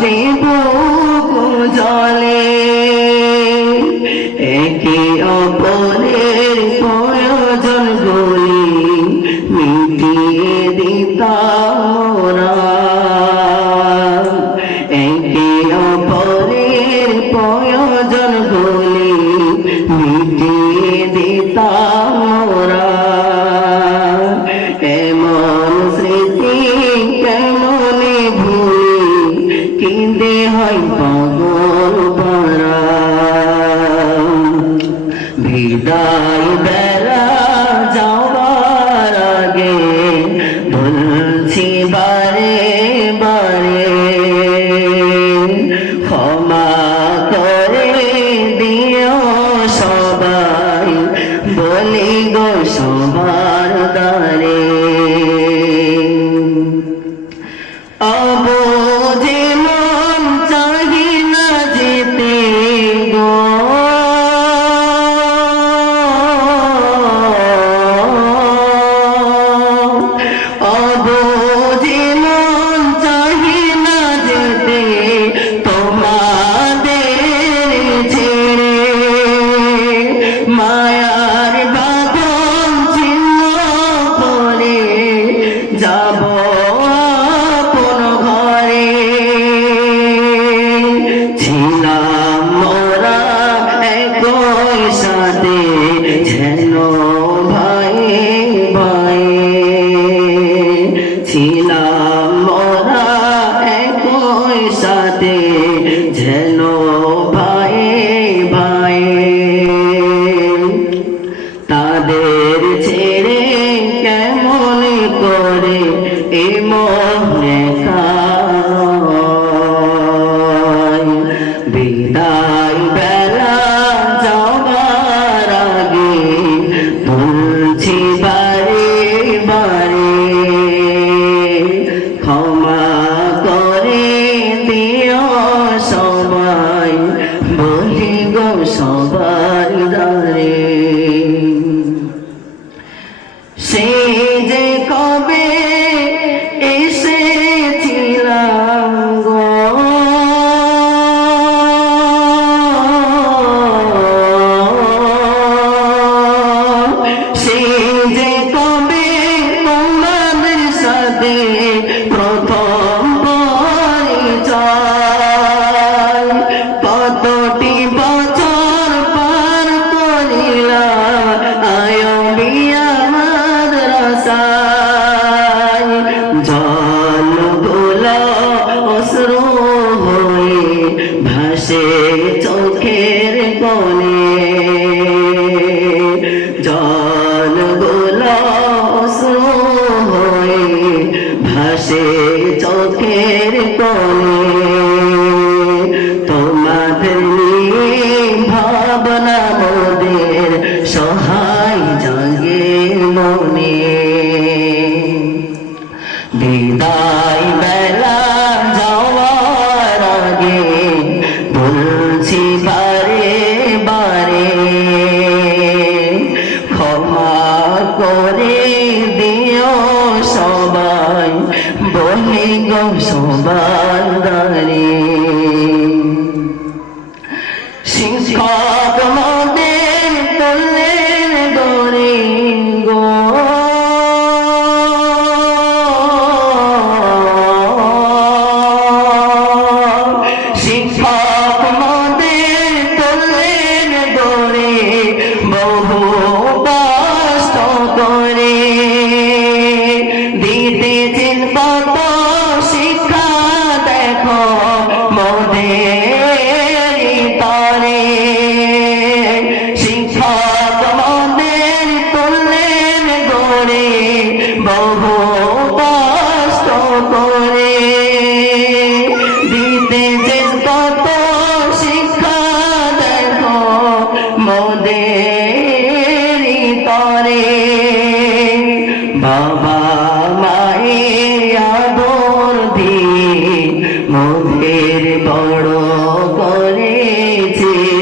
কষ্টে বুক জলে একে অপরের প্রয়োজন গুলি মিটিয়ে দিতাম না একে অপরের প্রয়োজন গুলি মিটিয়ে দিতাম না এমন স্মৃতি কেমনে ভুলি কিন্দে হয় পাগল পারা বিদায় বেলা যাওয়ার আগে বলছি বারে বারে ক্ষমা করে দিও সবাই বলি গো সবার দ্বারে অবুঝে মন চাহি না যেতে গো অবুঝে মন চাহি না যেতে তোমাদের ছেড়ে মায়ার বাঁধন ছিন্ন করে যাব আপন ঘরে ছিলাম মোরা একই সাথে যেন ভাই ভাই ছিলাম মোরা একই সাথে যেন ভাই ভাই তাদের ছেড়ে কেমন করে এ মনে কায় বিদায় বেলা যাওয়ার আগে বলছি বারে বারে ক্ষমা করে দিও সবাই বলি গো সবার দ্বারে সে যে কবে এসেছিলাম গো সে যে কবে তোমাদের সাথে প্রথম পরিচয় কতটি বছর পার করিলাম আয়বিয়া মাদ্রাসায় জলগুলো অশ্রু হয়ে ভাসে চোখের কোণে জলগুলো অশ্রু হয়ে ভাসে চোখের কোণে তোমাদের নিয়ে ভাবনা মোদের সহায় জাগে মনে বিদায় বেলা যাওয়ার আগে বলছি বারে বারে ক্ষমা করে দিও সবাই বলি গো সবার দ্বারে শিক্ষক মোদের তুললেন গরে গো শিক্ষক মোদের তুললেন গরে বহু কষ্ট করে দিতেছেন কত শিক্ষা দেখো মোদের তরে শিক্ষক মোদের তুললেন গড়ে বহু কষ্ট করে দিতেছেন কত শিক্ষা দেখো মোদের তরে বাবা মায়ের আদর দিয়ে মোদের বড় করেছেন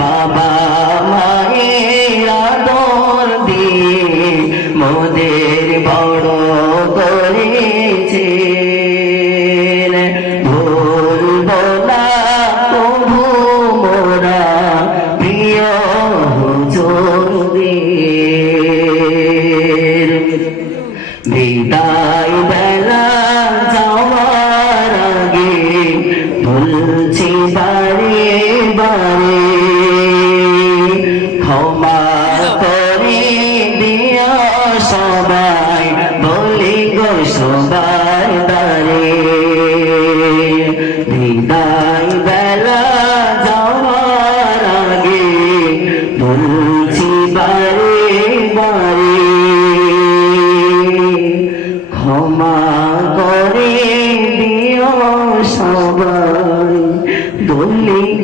বাবা মায়ের আদর দিয়ে মোদের বড় করেছেন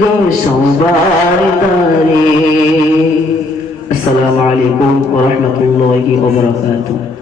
গো সবার দারে। আসসালামু আলাইকুম ওয়া রাহমাতুল্লাহি ওয়া বারাকাতুহু।